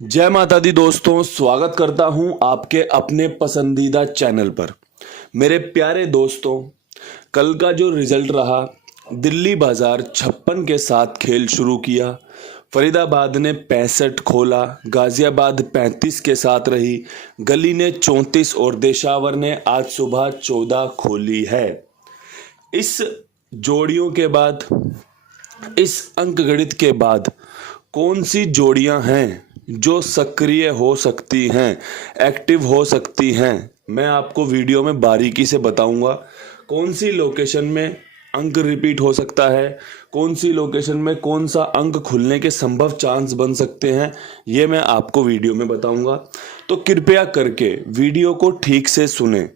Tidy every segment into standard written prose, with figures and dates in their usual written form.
जय माता दी दोस्तों, स्वागत करता हूं आपके अपने पसंदीदा चैनल पर। मेरे प्यारे दोस्तों, कल का जो रिजल्ट रहा, दिल्ली बाजार 56 के साथ खेल शुरू किया। फरीदाबाद ने 65 खोला, गाजियाबाद 35 के साथ रही, गली ने 34 और देशावर ने आज सुबह 14 खोली है। इस जोड़ियों के बाद, इस अंक गणित के बाद कौन सी जोड़ियां हैं जो सक्रिय हो सकती हैं, एक्टिव हो सकती हैं, मैं आपको वीडियो में बारीकी से बताऊंगा। कौन सी लोकेशन में अंक रिपीट हो सकता है, कौन सी लोकेशन में कौन सा अंक खुलने के संभव चांस बन सकते हैं, ये मैं आपको वीडियो में बताऊंगा। तो कृपया करके वीडियो को ठीक से सुने।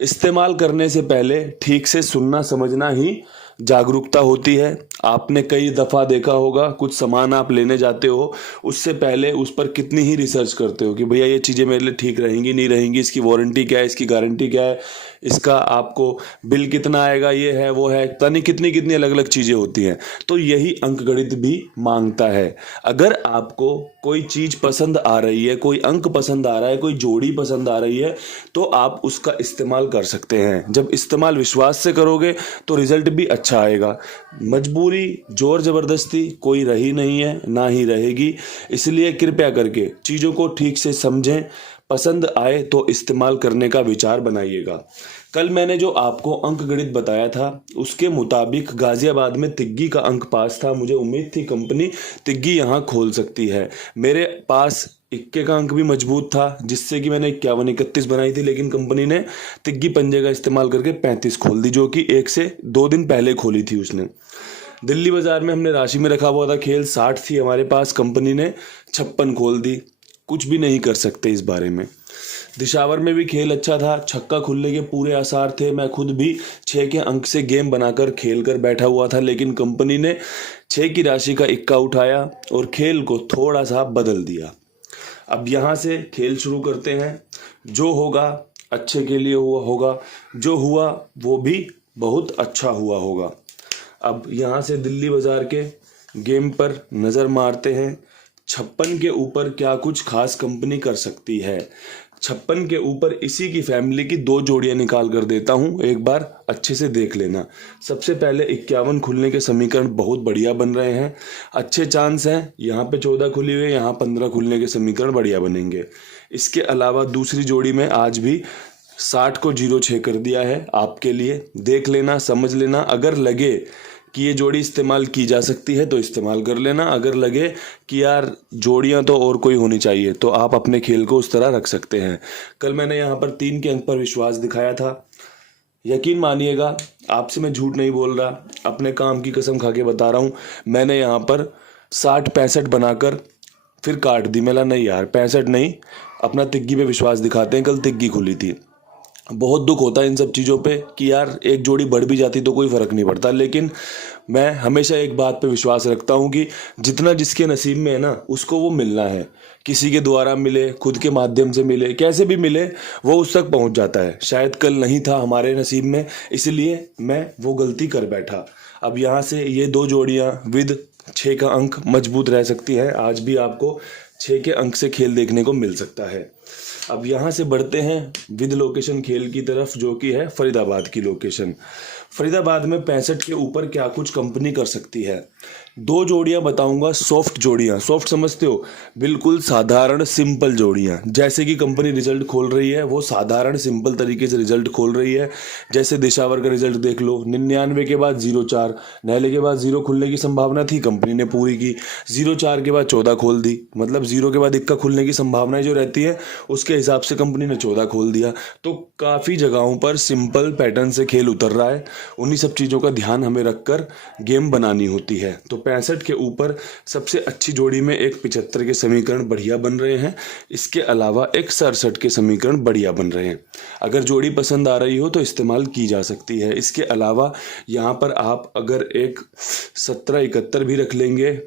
इस्तेमाल करने से पहले ठीक से सुनना समझना ही जागरूकता होती है। आपने कई दफ़ा देखा होगा, कुछ सामान आप लेने जाते हो, उससे पहले उस पर कितनी ही रिसर्च करते हो कि भैया ये चीज़ें मेरे लिए ठीक रहेंगी नहीं रहेंगी, इसकी वारंटी क्या है, इसकी गारंटी क्या है, इसका आपको बिल कितना आएगा, ये है वो है, पता नहीं कितनी कितनी अलग अलग चीज़ें होती हैं। तो यही अंकगणित भी मांगता है। अगर आपको कोई चीज़ पसंद आ रही है, कोई अंक पसंद आ रहा है, कोई जोड़ी पसंद आ रही है, तो आप उसका इस्तेमाल कर सकते हैं। जब इस्तेमाल विश्वास से करोगे तो रिजल्ट भी अच्छा आएगा। मजबूरी, जोर ज़बरदस्ती कोई रही नहीं है, ना ही रहेगी। इसलिए कृपया करके चीज़ों को ठीक से समझें, पसंद आए तो इस्तेमाल करने का विचार बनाइएगा। कल मैंने जो आपको अंक गणित बताया था, उसके मुताबिक गाजियाबाद में तिग्गी का अंक पास था। मुझे उम्मीद थी कंपनी तिग्गी यहाँ खोल सकती है। मेरे पास इक्के का अंक भी मजबूत था, जिससे कि मैंने 51-31 बनाई थी, लेकिन कंपनी ने तिग्गी पंजे का इस्तेमाल करके 35 खोल दी, जो कि 1 से 2 दिन पहले खोली थी उसने। दिल्ली बाजार में हमने राशि में रखा हुआ था, खेल 60 थी हमारे पास, कंपनी ने 56 खोल दी। कुछ भी नहीं कर सकते इस बारे में। दिशावर में भी खेल अच्छा था, छक्का खुलने के पूरे आसार थे। मैं खुद भी 6 के अंक से गेम बनाकर खेल कर बैठा हुआ था, लेकिन कंपनी ने 6 की राशि का इक्का उठाया और खेल को थोड़ा सा बदल दिया। अब यहाँ से खेल शुरू करते हैं। जो होगा अच्छे के लिए हुआ होगा, जो हुआ वो भी बहुत अच्छा हुआ होगा। अब यहाँ से दिल्ली बाजार के गेम पर नज़र मारते हैं। 56 के ऊपर क्या कुछ खास कंपनी कर सकती है। 56 के ऊपर इसी की फैमिली की 2 जोड़ियां निकाल कर देता हूं, एक बार अच्छे से देख लेना। सबसे पहले 51 खुलने के समीकरण बहुत बढ़िया बन रहे हैं, अच्छे चांस हैं। यहाँ पे 14 खुली हुई है, यहाँ 15 खुलने के समीकरण बढ़िया बनेंगे। इसके अलावा दूसरी जोड़ी में आज भी 60 को 0-6 कर दिया है आपके लिए, देख लेना, समझ लेना। अगर लगे कि ये जोड़ी इस्तेमाल की जा सकती है तो इस्तेमाल कर लेना। अगर लगे कि यार जोड़ियां तो और कोई होनी चाहिए, तो आप अपने खेल को उस तरह रख सकते हैं। कल मैंने यहाँ पर 3 के अंक पर विश्वास दिखाया था। यकीन मानिएगा, आपसे मैं झूठ नहीं बोल रहा, अपने काम की कसम खा के बता रहा हूँ। मैंने यहाँ पर 60-65 बनाकर फिर काट दी। मेरा नहीं यार, 65 नहीं, अपना तिग्गी पे विश्वास दिखाते हैं। कल तिग्गी खुली थी। बहुत दुख होता है इन सब चीज़ों पे कि यार एक जोड़ी बढ़ भी जाती तो कोई फ़र्क नहीं पड़ता, लेकिन मैं हमेशा एक बात पे विश्वास रखता हूँ कि जितना जिसके नसीब में है ना, उसको वो मिलना है। किसी के द्वारा मिले, खुद के माध्यम से मिले, कैसे भी मिले, वो उस तक पहुँच जाता है। शायद कल नहीं था हमारे नसीब में, इसलिए मैं वो गलती कर बैठा। अब यहाँ से ये 2 जोड़ियाँ विद 6 का अंक मजबूत रह सकती हैं। आज भी आपको 6 के अंक से खेल देखने को मिल सकता है। अब यहाँ से बढ़ते हैं विद लोकेशन खेल की तरफ, जो कि है फरीदाबाद की लोकेशन। फरीदाबाद में 65 के ऊपर क्या कुछ कंपनी कर सकती है। 2 जोड़ियां बताऊंगा, सॉफ्ट जोड़ियां। सॉफ्ट समझते हो, बिल्कुल साधारण सिंपल जोड़ियां। जैसे कि कंपनी रिजल्ट खोल रही है, वो साधारण सिंपल तरीके से रिजल्ट खोल रही है। जैसे दिशावर का रिजल्ट देख लो, 99 के बाद 0-4, नहले के बाद 0 खुलने की संभावना थी, कंपनी ने पूरी की। 0-4 के बाद 14 खोल दी, मतलब 0 के बाद इक्का खुलने की संभावनाएं जो रहती है, उसके हिसाब से कंपनी ने 14 खोल दिया। तो काफ़ी जगहों पर सिंपल पैटर्न से खेल उतर रहा है। उन्हीं सब चीज़ों का ध्यान हमें रखकर गेम बनानी होती है। तो 65 के ऊपर सबसे अच्छी जोड़ी में एक 75 के समीकरण बढ़िया बन रहे हैं। इसके अलावा एक 67 के समीकरण बढ़िया बन रहे हैं। अगर जोड़ी पसंद आ रही हो तो इस्तेमाल की जा सकती है। इसके अलावा यहाँ पर आप अगर एक 17-71 भी रख लेंगे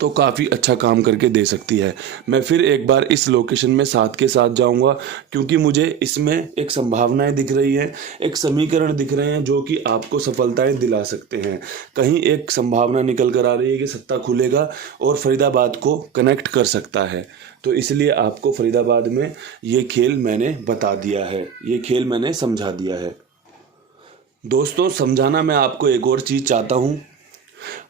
तो काफ़ी अच्छा काम करके दे सकती है। मैं फिर एक बार इस लोकेशन में साथ के साथ जाऊंगा, क्योंकि मुझे इसमें एक संभावनाएं दिख रही हैं, एक समीकरण दिख रहे हैं जो कि आपको सफलताएं दिला सकते हैं। कहीं एक संभावना निकल कर आ रही है कि सट्टा खुलेगा और फरीदाबाद को कनेक्ट कर सकता है। तो इसलिए आपको फरीदाबाद में ये खेल मैंने बता दिया है, ये खेल मैंने समझा दिया है। दोस्तों, समझाना मैं आपको एक और चीज़ चाहता हूँ।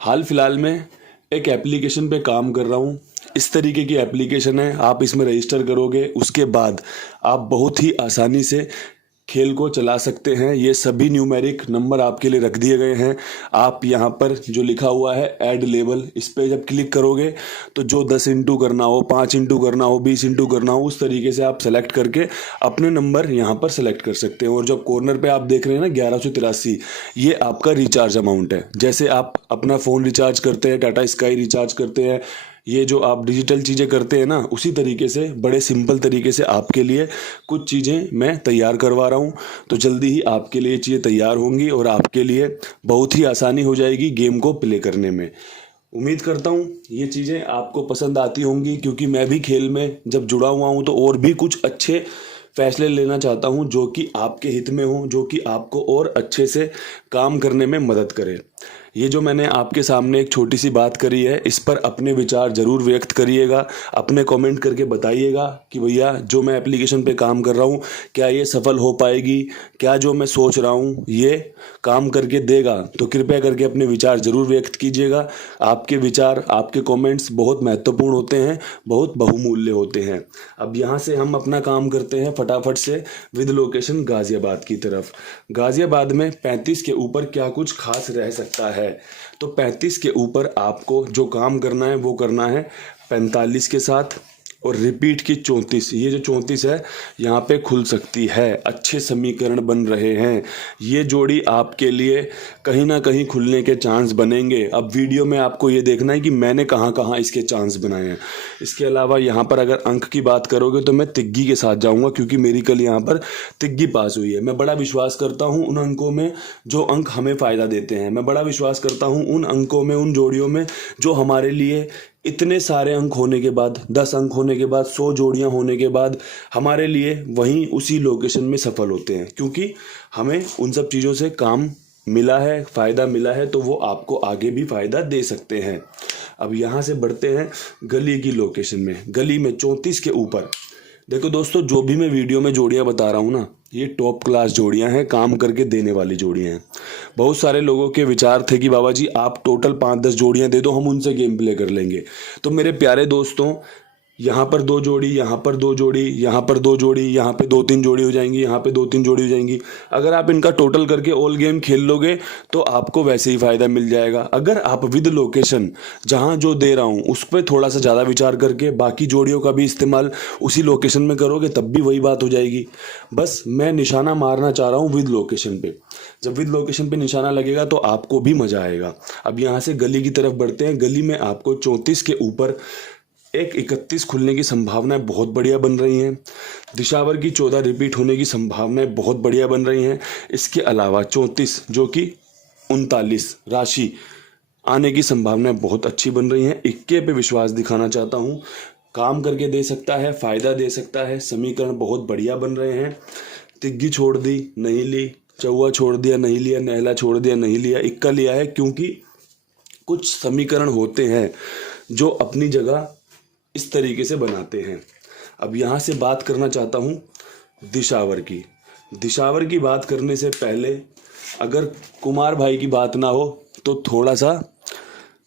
हाल फिलहाल में एक एप्लीकेशन पे काम कर रहा हूँ। इस तरीके की एप्लीकेशन है, आप इसमें रजिस्टर करोगे, उसके बाद आप बहुत ही आसानी से खेल को चला सकते हैं। ये सभी न्यूमेरिक नंबर आपके लिए रख दिए गए हैं। आप यहाँ पर जो लिखा हुआ है ऐड लेवल, इस पर जब क्लिक करोगे तो जो 10 इंटू करना हो, 5 इंटू करना हो, 20 इंटू करना हो, उस तरीके से आप सेलेक्ट करके अपने नंबर यहाँ पर सेलेक्ट कर सकते हैं। और जो कॉर्नर पे आप देख रहे हैं ना 1183, ये आपका रिचार्ज अमाउंट है। जैसे आप अपना फ़ोन रिचार्ज करते हैं, टाटा स्काई रिचार्ज करते हैं, ये जो आप डिजिटल चीज़ें करते हैं ना, उसी तरीके से बड़े सिंपल तरीके से आपके लिए कुछ चीज़ें मैं तैयार करवा रहा हूँ। तो जल्दी ही आपके लिए चीज़ें तैयार होंगी और आपके लिए बहुत ही आसानी हो जाएगी गेम को प्ले करने में। उम्मीद करता हूँ ये चीज़ें आपको पसंद आती होंगी, क्योंकि मैं भी खेल में जब जुड़ा हुआ हूँ तो और भी कुछ अच्छे फैसले लेना चाहता हूँ जो कि आपके हित में हो, जो कि आपको और अच्छे से काम करने में मदद करे। ये जो मैंने आपके सामने एक छोटी सी बात करी है, इस पर अपने विचार ज़रूर व्यक्त करिएगा, अपने कमेंट करके बताइएगा कि भैया जो मैं एप्लीकेशन पे काम कर रहा हूँ क्या ये सफल हो पाएगी, क्या जो मैं सोच रहा हूँ ये काम करके देगा। तो कृपया करके अपने विचार ज़रूर व्यक्त कीजिएगा। आपके विचार, आपके कमेंट्स बहुत महत्वपूर्ण होते हैं, बहुत बहुमूल्य होते हैं। अब यहाँ से हम अपना काम करते हैं फटाफट से विद लोकेशन गाज़ियाबाद की तरफ। गाज़ियाबाद में 35 के ऊपर क्या कुछ खास रह सकता है? तो 35 के ऊपर आपको जो काम करना है वो करना है 45 के साथ और रिपीट की 34। ये जो 34 है यहाँ पे खुल सकती है, अच्छे समीकरण बन रहे हैं। ये जोड़ी आपके लिए कहीं ना कहीं खुलने के चांस बनेंगे। अब वीडियो में आपको ये देखना है कि मैंने कहाँ कहाँ इसके चांस बनाए हैं। इसके अलावा यहाँ पर अगर अंक की बात करोगे तो मैं तिग्गी के साथ जाऊँगा, क्योंकि मेरी कल यहाँ पर तिग्गी पास हुई है। मैं बड़ा विश्वास करता हूँ उन अंकों में जो अंक हमें फ़ायदा देते हैं। मैं बड़ा विश्वास करता हूँ उन अंकों में, उन जोड़ियों में जो हमारे लिए इतने सारे अंक होने के बाद, 10 अंक होने के बाद, 100 जोड़ियां होने के बाद हमारे लिए वहीं उसी लोकेशन में सफल होते हैं, क्योंकि हमें उन सब चीज़ों से काम मिला है, फ़ायदा मिला है, तो वो आपको आगे भी फ़ायदा दे सकते हैं। अब यहाँ से बढ़ते हैं गली की लोकेशन में। गली में 34 के ऊपर देखो दोस्तों, जो भी मैं वीडियो में जोड़ियाँ बता रहा हूँ ना, ये टॉप क्लास जोड़ियाँ हैं, काम करके देने वाली जोड़ियाँ हैं। बहुत सारे लोगों के विचार थे कि बाबा जी आप टोटल 5-10 जोड़ियाँ दे दो, हम उनसे गेम प्ले कर लेंगे। तो मेरे प्यारे दोस्तों, यहाँ पर 2 जोड़ी, यहाँ पर 2 जोड़ी, यहाँ पर 2 जोड़ी, यहाँ पे 2-3 जोड़ी हो जाएंगी, यहाँ पे 2-3 जोड़ी हो जाएंगी। अगर आप इनका टोटल करके ऑल गेम खेल लोगे तो आपको वैसे ही फ़ायदा मिल जाएगा। अगर आप विद लोकेशन जहाँ जो दे रहा हूँ उस पर थोड़ा सा ज़्यादा विचार करके बाकी जोड़ियों का भी इस्तेमाल उसी लोकेशन में करोगे तब भी वही बात हो जाएगी। बस मैं निशाना मारना चाह रहा हूँ विद लोकेशन पे। जब विद लोकेशन पे निशाना लगेगा तो आपको भी मज़ा आएगा। अब यहाँ से गली की तरफ बढ़ते हैं। गली में आपको 34 के ऊपर एक 31 खुलने की संभावनाएं बहुत बढ़िया बन रही हैं। दिशावर की 14 रिपीट होने की संभावनाएं बहुत बढ़िया बन रही हैं। इसके अलावा 34 जो कि 39 राशि आने की संभावनाएं बहुत अच्छी बन रही हैं। 21 पे विश्वास दिखाना चाहता हूं, काम करके दे सकता है, फ़ायदा दे सकता है, समीकरण बहुत बढ़िया बन रहे हैं। तिग्गी छोड़ दी, नहीं ली, चौवा छोड़ दिया, नहीं लिया, नहला छोड़ दिया, नहीं लिया, इक्का लिया है, क्योंकि कुछ समीकरण होते हैं जो अपनी जगह इस तरीके से बनाते हैं। अब यहाँ से बात करना चाहता हूँ दिशावर की। दिशावर की बात करने से पहले अगर कुमार भाई की बात ना हो तो थोड़ा सा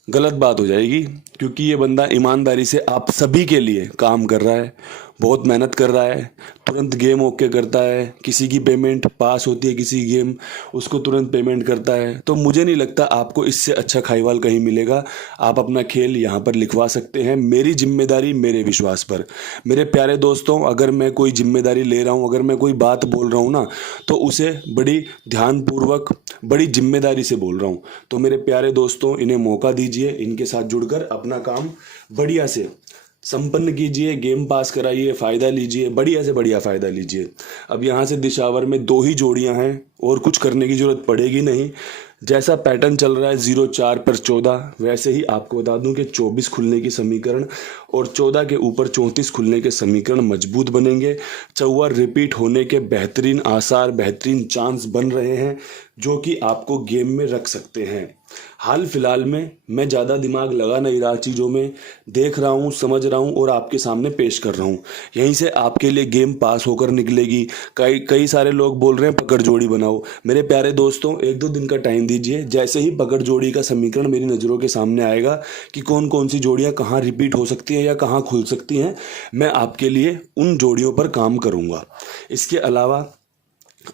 गलत बात हो जाएगी, क्योंकि ये बंदा ईमानदारी से आप सभी के लिए काम कर रहा है, बहुत मेहनत कर रहा है, तुरंत गेम ओके करता है। किसी की पेमेंट पास होती है, किसी गेम उसको तुरंत पेमेंट करता है। तो मुझे नहीं लगता आपको इससे अच्छा खाईवाल कहीं मिलेगा। आप अपना खेल यहाँ पर लिखवा सकते हैं, मेरी जिम्मेदारी मेरे विश्वास पर। मेरे प्यारे दोस्तों, अगर मैं कोई जिम्मेदारी ले रहा हूँ, अगर मैं कोई बात बोल रहा हूँ ना, तो उसे बड़ी ध्यानपूर्वक, बड़ी जिम्मेदारी से बोल रहा हूँ। तो मेरे प्यारे दोस्तों, इन्हें मौका दीजिए, इनके साथ जुड़कर अपना काम बढ़िया से संपन्न कीजिए, गेम पास कराइए, फ़ायदा लीजिए, बढ़िया से बढ़िया फ़ायदा लीजिए। अब यहाँ से दिशावर में 2 ही जोड़ियाँ हैं और कुछ करने की ज़रूरत पड़ेगी नहीं। जैसा पैटर्न चल रहा है 0 4 पर 14, वैसे ही आपको बता दूं कि 24 खुलने की समीकरण और 14 के ऊपर 34 खुलने के समीकरण मजबूत बनेंगे। चौवा रिपीट होने के बेहतरीन आसार, बेहतरीन चांस बन रहे हैं, जो कि आपको गेम में रख सकते हैं। हाल फिलहाल में मैं ज़्यादा दिमाग लगा नहीं रहा चीज़ों में, देख रहा हूँ, समझ रहा हूँ और आपके सामने पेश कर रहा हूँ। यहीं से आपके लिए गेम पास होकर निकलेगी। कई सारे लोग बोल रहे हैं पकड़ जोड़ी बनाओ। मेरे प्यारे दोस्तों, 1-2 दिन का टाइम दीजिए। जैसे ही पकड़ जोड़ी का समीकरण मेरी नज़रों के सामने आएगा कि कौन कौन सी जोड़ियाँ कहाँ रिपीट हो सकती हैं या कहाँ खुल सकती हैं, मैं आपके लिए उन जोड़ियों पर काम करूँगा। इसके अलावा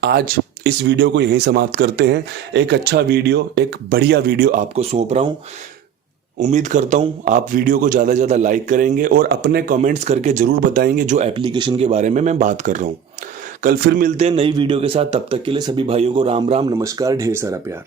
आज इस वीडियो को यहीं समाप्त करते हैं। एक अच्छा वीडियो, एक बढ़िया वीडियो आपको सौंप रहा हूँ। उम्मीद करता हूँ आप वीडियो को ज़्यादा से ज़्यादा लाइक करेंगे और अपने कमेंट्स करके ज़रूर बताएंगे जो एप्लीकेशन के बारे में मैं बात कर रहा हूँ। कल फिर मिलते हैं नई वीडियो के साथ। तब तक के लिए सभी भाइयों को राम राम, नमस्कार, ढेर सारा प्यार।